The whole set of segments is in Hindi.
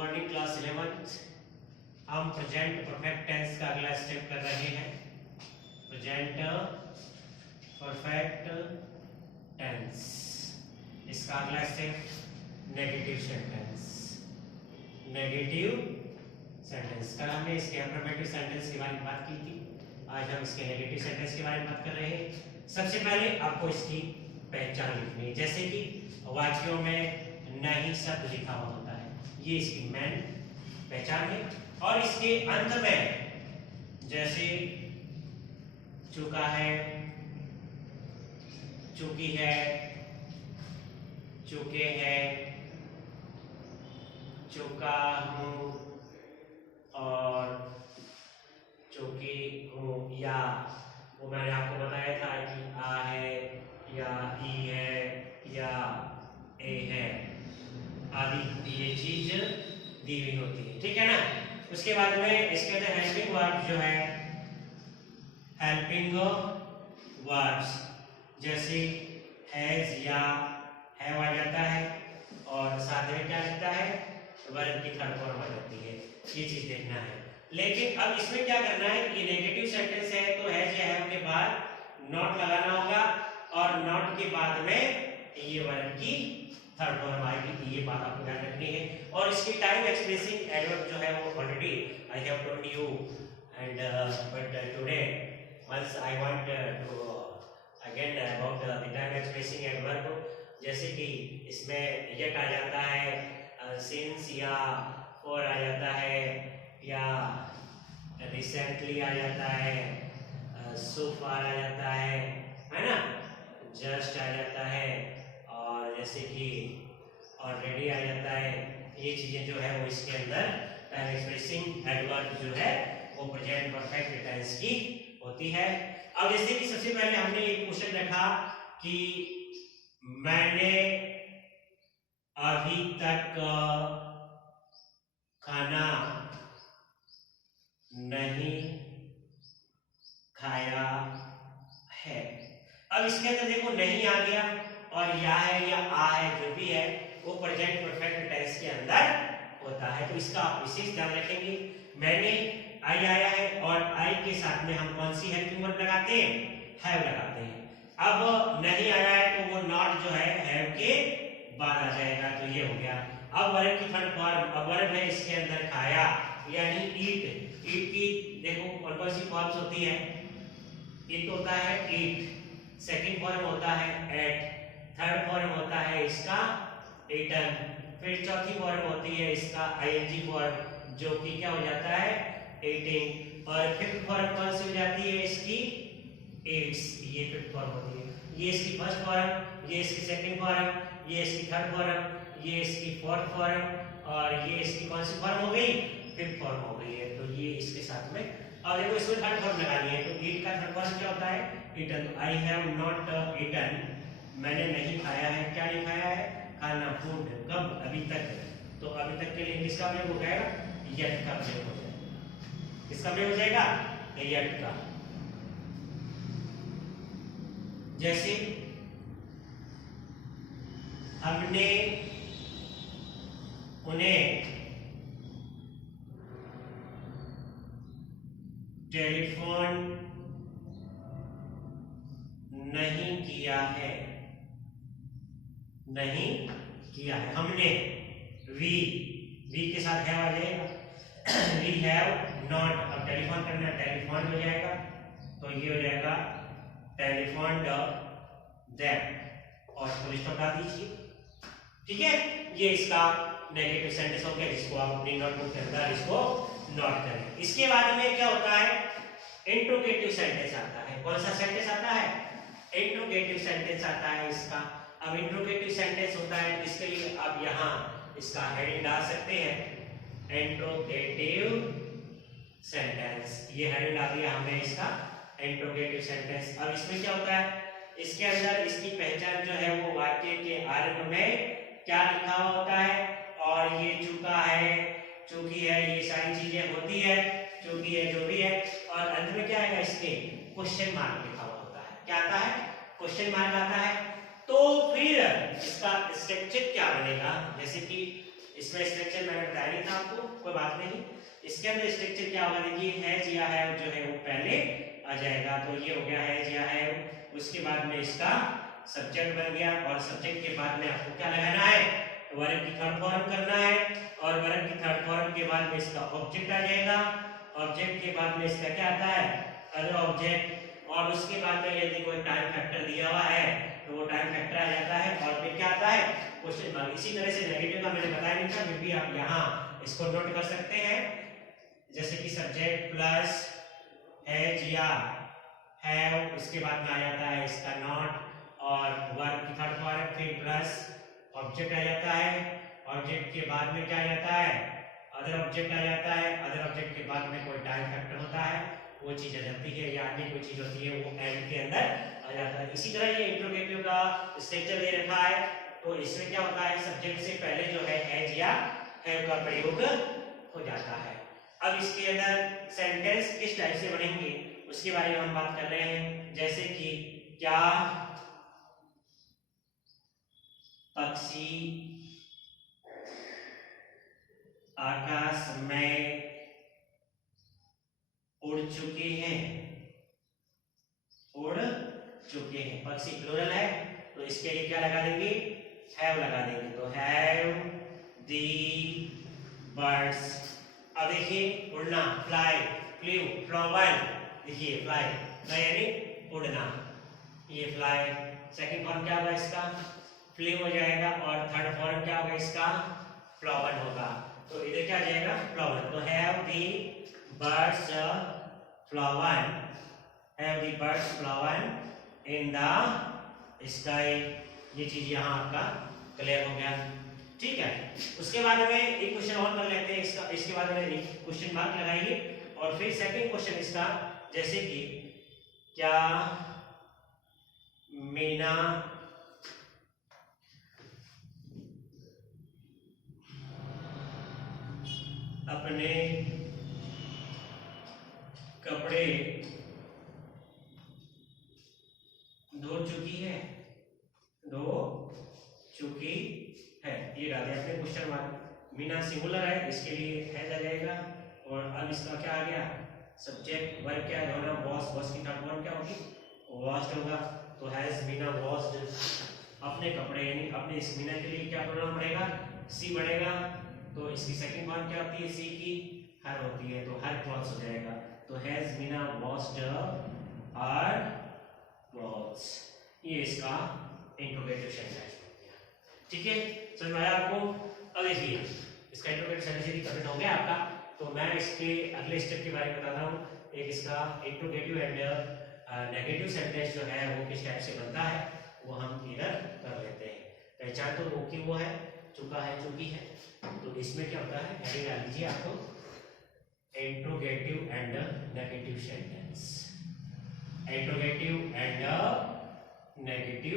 Morning class 11। हम प्रेजेंट परफेक्ट टेंस का अगला स्टेप कर रहे हैं। प्रेजेंट परफेक्ट टेंस, इसका अगला step negative sentence. Negative sentence, कल हमने इसके अफर्मेटिव सेंटेंस के बारे में बात की थी, आज हम इसके नेगेटिव सेंटेंस के बारे में बात कर रहे हैं। सबसे पहले आपको इसकी पहचान लिखनी है, जैसे कि वाक्यों में नहीं शब्द लिखा हुआ होता है, ये इसकी मेन पहचान है। और इसके अंत में जैसे चुका है, चुकी है, चुके हैं, चुका हूं और चुकी हूं, या वो मैंने आपको बताया था कि आ है या ई है या ए है आदि ये चीज दी हुई होती है, ठीक है ना। उसके बाद में इसके अंदर हेल्पिंग वर्ब जो है, हेल्पिंग वर्ब्स जैसे हैज या हैव आ जाता है और साथ में क्या लगता है, वर्ब की थर्ड फॉर्म आ जाती है, ये चीज देखना है। लेकिन अब इसमें क्या करना है, ये नेगेटिव सेंटेंस है तो हैज या हैव के बाद नॉट लगाना होगा और नॉट के बाद में ये वर्ब की थर्ड फॉर्म आएगी, ये बात आपको ध्यान रखनी है। और इसकी टाइम एक्सप्रेसिंग एडवर्ब जो है वो already I have told you and but today once I want to again about the time expressing adverb, जैसे कि इसमें yet आ जाता है, since या for आ जाता है, या recently आ जाता है, so far आ जाता है ना, just आ जाता है, और जैसे कि already आ जाता है। ये चीजें जो है वो इसके अंदर टाइम एक्सप्रेसिंग एडवर्ब जो है वो प्रेजेंट परफेक्ट टेंस की होती है। अब जैसे कि सबसे पहले हमने एक क्वेश्चन रखा कि मैंने अभी तक खाना नहीं खाया है। अब इसके अंदर देखो नहीं आ गया और या है या आ है, जो भी है वो प्रेजेंट परफेक्ट टेंस के अंदर होता है, तो इसका आप विशेष ध्यान रखेंगे। मैंने आई आया है और आई के साथ में हम कौन सी हेल्पिंग वर्ब लगाते हैं, हैव लगाते हैं। अब नहीं आया है तो वो नॉट जो है हैव के बाद आ जाएगा, तो ये हो गया। अब वर्ब की थर्ड फॉर्म, अब वर्ब है इसके अंदर खाया यानी ईट। ईट की देखो कौन कौन सी फॉर्म्स होती है, ईट होता है ईट, सेकंड फॉर्म होता है एट, थर्ड फॉर्म होता है इसका ईटन, फिर चौथी फॉर्म होती है इसका आईएनजी फॉर्म जो कि क्या हो जाता है ईटिंग, और फिफ्थ फॉर्म कौन सी हो जाती है इसकी ईट्स, ये फिफ्थ फॉर्म होती है। ये इसकी फर्स्ट फॉर्म, ये इसकी सेकंड फॉर्म, ये इसकी थर्ड फॉर्म, ये इसकी फोर्थ फॉर्म और ये इसकी कौन सी फॉर्म हो गई, फिफ्थ फॉर्म हो गई है, तो ये इसके साथ में। और देखो इसमें थर्ड फॉर्म लगानी है, तो ईट का थर्ड फॉर्म क्या होता है eaten. I have not eaten, मैंने नहीं खाया है, क्या नहीं खाया है, खाना, फूड, कब, अभी तक, तो अभी तक के लिए किसका प्रयोग हो जाएगा, यट का प्रयोग हो जाएगा। किसका प्रयोग हो जाएगा, यट का। जैसे हमने उन्हें टेलीफोन नहीं किया है, नहीं किया है हमने। वी के साथ हैव आ जाएगा, वी हैव नॉट, अब टेलीफोन करना है टेलीफोन हो जाएगा, तो ये हो जाएगा टेलीफोन देम और फुल स्टॉप डाल दीजिए, ठीक है। ये इसका नेगेटिव सेंटेंस हो गया, इसको आप अपनी नोटबुक के अंदर इसको नोट करें। इसके बाद में क्या होता है, इंट्रोगेटिव सेंटेंस आता है। कौन सा सेंटेंस आता है, इंट्रोगेटिव सेंटेंस आता है इसका। अब इंट्रोगेटिव सेंटेंस होता है, इसके लिए आप यहाँ इसका हेडिंग डाल सकते हैं, इंट्रोगेटिव सेंटेंस, ये हेडिंग डाल दिया हमने इसका इंट्रोगेटिव सेंटेंस। अब इसमें क्या होता है, इसके अंदर इसकी पहचान जो है वो वाक्य के आरंभ में क्या लिखा हुआ होता है, और ये चुका है, चूकी है, ये सारी चीजें होती है, चूकी है, जो भी है, और अंत में क्या आएगा, इसके क्वेश्चन मार्क लिखा हुआ होता है। क्या आता है, क्वेश्चन मार्क आता है। तो फिर इसका स्ट्रक्चर क्या बनेगा, जैसे कि इसमें स्ट्रक्चर मैंने बताया नहीं था आपको, कोई बात नहीं। इसके अंदर स्ट्रक्चर क्या होगा, देखिए हैज या हैव जो है वो पहले आ जाएगा, तो ये हो गया हैज या हैव। उसके बाद में इसका सब्जेक्ट बन गया, और सब्जेक्ट के बाद में आपको क्या लगाना है, वर्ब की थर्ड फॉर्म करना है, और वर्ब की थर्ड फॉर्म के बाद में इसका ऑब्जेक्ट आ जाएगा। ऑब्जेक्ट के बाद में इसका क्या आता है, अदर ऑब्जेक्ट, और उसके बाद में यदि कोई टाइम फैक्टर दिया हुआ है तो वो टाइम फैक्टर आ जाता है, और फिर क्या आता है, क्वेश्चन मार्क। इसी तरह से नेगेटिव का मैंने बताया नहीं था, फिर भी आप यहाँ इसको नोट कर सकते हैं, जैसे कि सब्जेक्ट प्लस हैज या हैव, इसके बाद में आ जाता है इसका नॉट, और वर्ब की थर्ड फॉर्म, फिर प्लस ऑब्जेक्ट आ जाता है, ऑब्जेक्ट के बाद में क्या आ जाता है, अदर ऑब्जेक्ट आ जाता है, अदर ऑब्जेक्ट के बाद में कोई टाइम फैक्टर होता है, वो चीज आ जाती है, या अन्य कोई चीज होती है वो एंड के अंदर आ जाता है। इसी तरह ये इंट्रोगेटिव का स्ट्रक्चर दे रखा है, तो इसमें क्या होता है, सब्जेक्ट से पहले जो है हैज या हैव का प्रयोग हो जाता है। अब इसके अंदर सेंटेंस किस टाइप से बनेंगे उसके बारे में हम बात कर रहे हैं, जैसे कि क्या पक्षी आकाश में उड़ चुके हैं, उड़ चुके हैं, पक्षी प्लूरल है तो इसके लिए क्या लगा देंगे, हैव लगा देंगे, तो हैव दी बर्ड्स। अब देखिए उड़ना, फ्लाई, फ्लू, फ्लावर, देखिए फ्लाई, फ्लाई यानी उड़ना, ये फ्लाई। सेकंड फॉर्म क्या होगा इसका, फ्लू हो जाएगा, और थर्ड फॉर्म क्या होगा इसका, फ्लावर होगा, तो इधर क्या आ जाएगा, फ्लावर। तो have the birds flower, have the birds flower in the sky, ये चीज यहाँ आपका क्लियर हो गया, ठीक है। उसके बाद में एक क्वेश्चन और कर लेते हैं इसका, इसके बाद में एक क्वेश्चन मार्क लगाइए, और फिर सेकंड क्वेश्चन इसका, जैसे कि क्या मीना अपने कपड़े धो चुकी है, धो चुकी है, ये डाल दिया आपने क्वेश्चन मार्क। मीना सिंगुलर है, इसके लिए हैज आ जाएगा, और अब इसका क्या आ गया, सब्जेक्ट, वर्ब क्या है, धोना, वॉश, वॉश की थर्ड फॉर्म क्या होगी, वॉश्ड होगा, तो हैज मीना वॉश्ड अपने कपड़े, यानी अपने इस मीना के लिए क्या प्रोनाउन बनेगा, सी बनेगा, तो इसकी सेकंड फॉर्म क्या होती है, सी की हर होती है, तो हर क्लॉथ्स हो जाएगा, तो has Meena washed her clothes, ये इसका इंट्रोगेटिव सेंटेंस हो गया, ठीक है, समझ में आया आपको। अब देखिए इसका इंट्रोगेटिव सेंटेंस यदि कंप्लीट हो गया आपका, तो मैं इसके अगले स्टेप के बारे में बताता हूँ, एक इसका इंट्रोगेटिव एंड नेगेटिव सेंटेंस जो है वो किस टाइप से बनता है वो हम इधर कर लेते हैं। पहचान तो ओके वो है, चुका है, चुकी है, तो इसमें क्या होता है, हेडिंग डाल दीजिए आपको, interrogative and negative sentence, interrogative and negative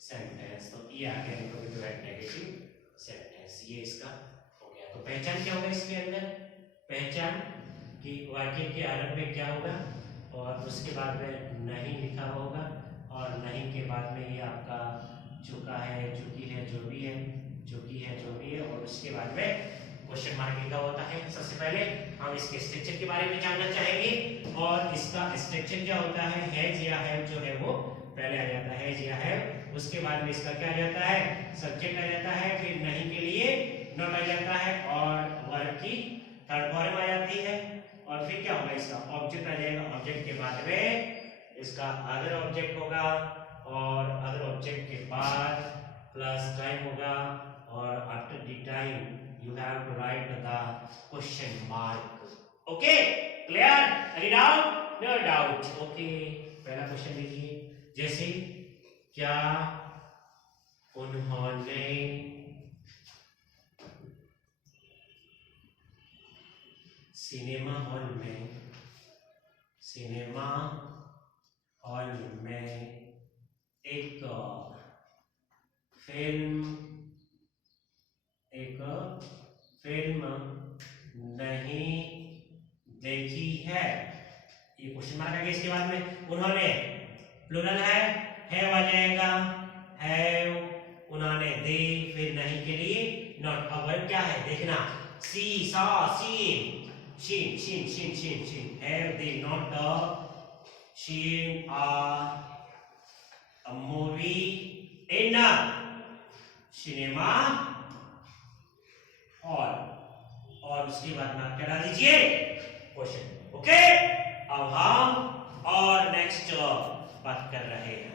sentence, तो ये आ गया इंट्रोगेटिव एंड नेगेटिव सेंटेंस, ये इसका हो गया। तो पहचान क्या होगा इसके अंदर, पहचान कि वाक्य के आरंभ में क्या होगा, और उसके बाद में नहीं लिखा होगा, और नहीं के बाद में ये आपका चुका है, चुकी है, जो भी है, चुकी है, जो भी है, और उसके बाद में क्वेश्चन मार्क लिखा होता है। सबसे पहले हम इसके स्ट्रक्चर के बारे में जानना चाहेंगे, और इसका स्ट्रक्चर क्या होता है, हैज या हैव जो है वो पहले आ जाता है, हैज या हैव, उसके बाद में इसका क्या आ जाता है, सब्जेक्ट आ जाता है, फिर नहीं के लिए नॉट आ जाता है, और वर्ब की थर्ड फॉर्म आ जाती है, और फिर क्या होगा, इसका ऑब्जेक्ट आ जाएगा, ऑब्जेक्ट के बाद में इसका अदर ऑब्जेक्ट होगा, और अदर ऑब्जेक्ट के बाद प्लस टाइम होगा, और after the time you have to write the question mark. Okay, clear? Any doubt? No doubt. Okay, पहला क्वेश्चन देखिए, जैसे क्या उन्होंने सिनेमा हॉल में एक फिल्म नहीं देखी है, ये क्वेश्चन मार्क आ गया। इसके बाद में उन्होंने प्लूरल है, हैव आ जाएगा, हैव, उन्होंने, दे, फिर नहीं के लिए नॉट। अब वर्ब क्या है देखना, see saw seen sheen sheen sheen sheen sheen, have they not seen a movie in a cinema hall, और उसके बाद में आप क्या डाल दीजिए क्वेश्चन। ओके, अब हम और नेक्स्ट बात कर रहे हैं।